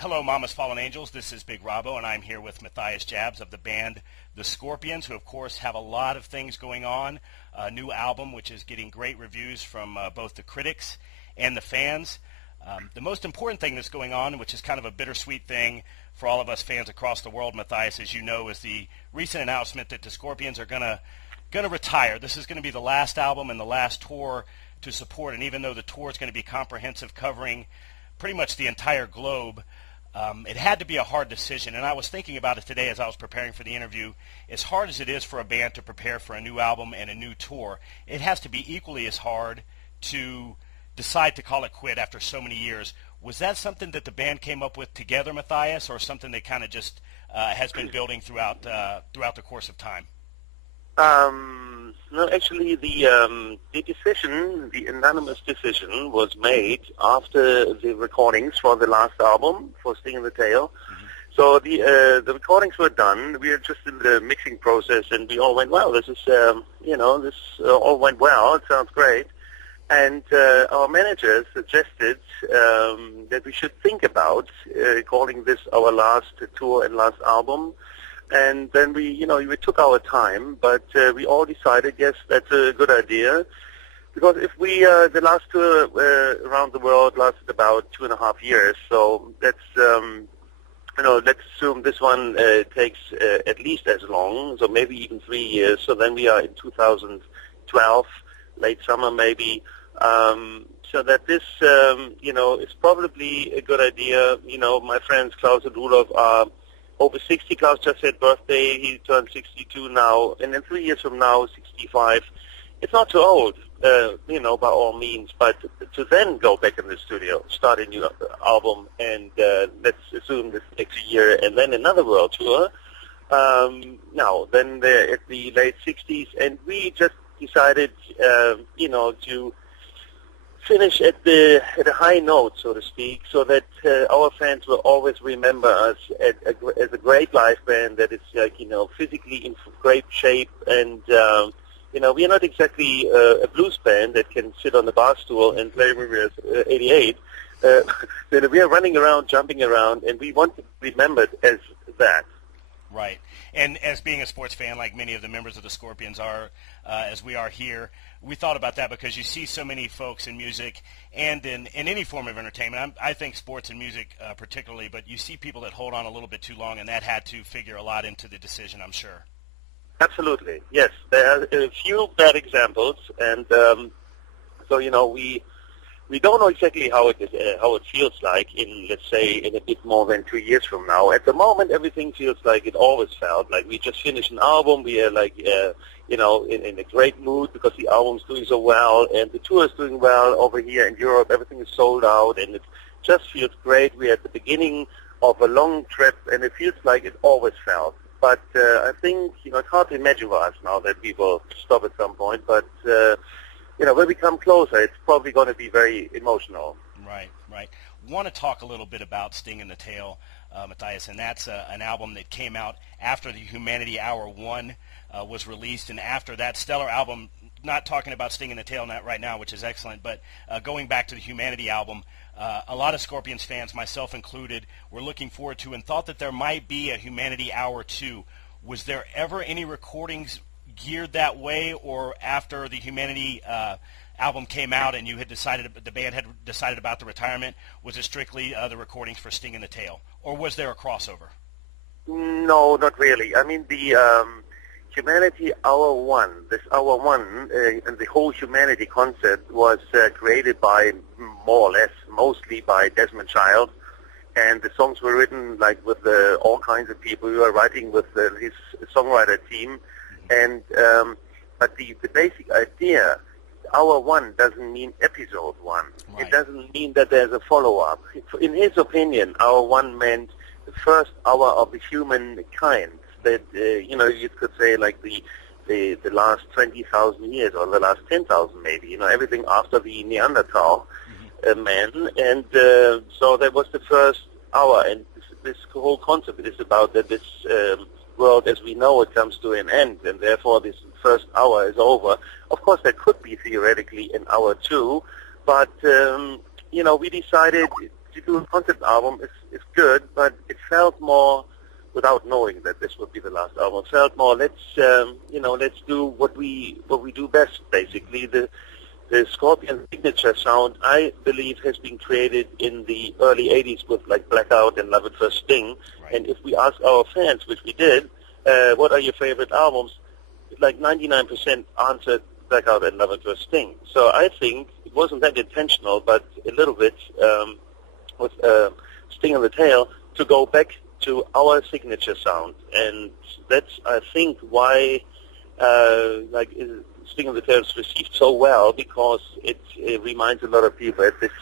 Hello, Mama's Fallen Angels. This is Big Robbo, and I'm here with Matthias Jabs of the band The Scorpions, who, of course, have a lot of things going on. A new album, which is getting great reviews from both the critics and the fans. The most important thing that's going on, which is kind of a bittersweet thing for all of us fans across the world, Matthias, as you know, is the recent announcement that the Scorpions are going to retire. This is going to be the last album and the last tour to support, and even though the tour is going to be comprehensive, covering pretty much the entire globe, it had to be a hard decision, and I was thinking about it today as I was preparing for the interview. As hard as it is for a band to prepare for a new album and a new tour, it has to be equally as hard to decide to call it quit after so many years. Was that something that the band came up with together, Matthias, or something that kind of just has been building throughout the course of time? No, actually, the decision, the unanimous decision, was made after the recordings for the last album, for Sting in the Tail. Mm-hmm. So the recordings were done. We were just in the mixing process, and we all went, "Well, this is, this all went well. It sounds great." And our manager suggested that we should think about calling this our last tour and last album. And then we took our time, but we all decided, yes, that's a good idea, because if we, the last tour around the world lasted about 2.5 years, so let's assume this one takes at least as long, so maybe even 3 years. So then we are in 2012, late summer maybe. So that this, is probably a good idea. My friends Klaus and Rudolf are over 60. Klaus just had birthday. He turned 62 now. And then 3 years from now, 65. It's not too old, by all means. But to then go back in the studio, start a new album, and let's assume this takes a year, and then another world tour. Then they're at the late 60s. And we just decided, to finish at a high note, so to speak, so that our fans will always remember us as a great live band that is physically in great shape, and we are not exactly a blues band that can sit on the bar stool and play Rivers 88. We are running around, jumping around, and we want to be remembered as that. Right. And as being a sports fan, like many of the members of the Scorpions are, as we are here, we thought about that because you see so many folks in music and in any form of entertainment. I think sports and music particularly, but you see people that hold on a little bit too long, and that had to figure a lot into the decision, I'm sure. Absolutely. Yes. There are a few bad examples, and we don't know exactly how it feels like in, let's say, in a bit more than 2 years from now. At the moment, everything feels like it always felt. Like we just finished an album. We are in a great mood because the album's doing so well, and the tour is doing well over here in Europe. Everything is sold out, and it just feels great. We're at the beginning of a long trip, and it feels like it always felt. But I think, it's hard to imagine for us now that we will stop at some point, but when we come closer, it's probably going to be very emotional. Right. Want to talk a little bit about Sting in the Tail, Matthias, and that's an album that came out after the Humanity Hour 1 was released, and after that stellar album, not talking about Sting in the Tail right now, which is excellent, but going back to the Humanity album, a lot of Scorpions fans, myself included, were looking forward to and thought that there might be a Humanity Hour 2. Was there ever any recordings geared that way, or after the Humanity album came out and the band had decided about the retirement, was it strictly the recordings for Sting in the Tail, or was there a crossover? No, not really. I mean, the Humanity Hour 1, this Hour 1, and the whole Humanity concept was created by, more or less, mostly by Desmond Child, and the songs were written with all kinds of people who are writing with his songwriter team. And but the basic idea, Hour 1 doesn't mean Episode 1. Right. It doesn't mean that there's a follow-up. In his opinion, Hour 1 meant the first hour of the humankind. That you could say like the last 20,000 years or the last 10,000 maybe. Everything after the Neanderthal man, and so that was the first hour. And this whole concept is about that this world as we know it comes to an end, and therefore this first hour is over. Of course, there could be theoretically an hour 2, but we decided to do a concept album is good, but it felt more, without knowing that this would be the last album, felt more, let's do what we do best, basically. The Scorpion signature sound, I believe, has been created in the early 80s with like Blackout and Love at First Sting. Right. And if we ask our fans, which we did, what are your favorite albums, like 99% answered Blackout and Love at First Sting. So I think it wasn't that intentional, but a little bit with Sting on the Tail to go back to our signature sound. And that's, I think, why Sting on the Tail is received so well, because it reminds a lot of people at this